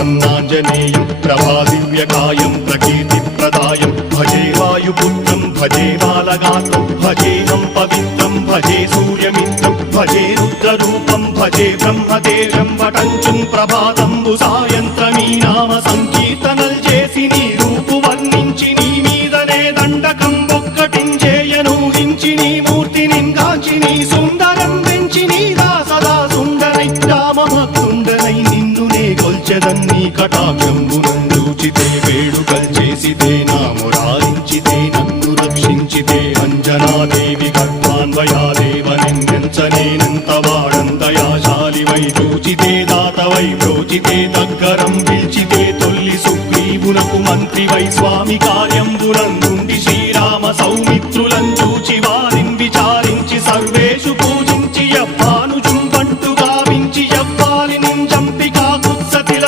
प्रसन्नाञ्जनेयं प्रभादिव्यकायं प्रकीर्तिप्रदायं भजे वायुपुत्रं भजे बालगात्रं भजेऽहं पवित्रं भजे सूर्यमित्रं भजे रुद्ररूपं भजे ब्रह्मदेवं वटञ्चुं प्रभाతంబు సాయంత్రమీ నామ సంకీర్తనల్ చేసి నీ రూపు వర్ణించి నీ మీదనే దండకం ఒక్కటించేయను హించి నీ మూర్తిని గాంచి నీ సుందరం వెంచి నీ దాసదా సుందరై రామభక్తుండనై నిన్నునే కొల్చెదన్ని కటాక్షంబునందూచితే వేడుకల్ చేసితే నా మురారించితే నన్ను రక్షించితే అంజనాదేవి గర్భాన్వయాదేవనెంచనేనంత వాడంతయాశాలివై చూచితే దాతవై ప్రోచితే దగ్గరం పిలిచితే తొల్లి సుగ్రీవునకు మంత్రివై స్వామి కార్యంబునందుండి శ్రీరామ సౌమిత్రులం చూచి వారిని విచారించి సర్వేషు పూజ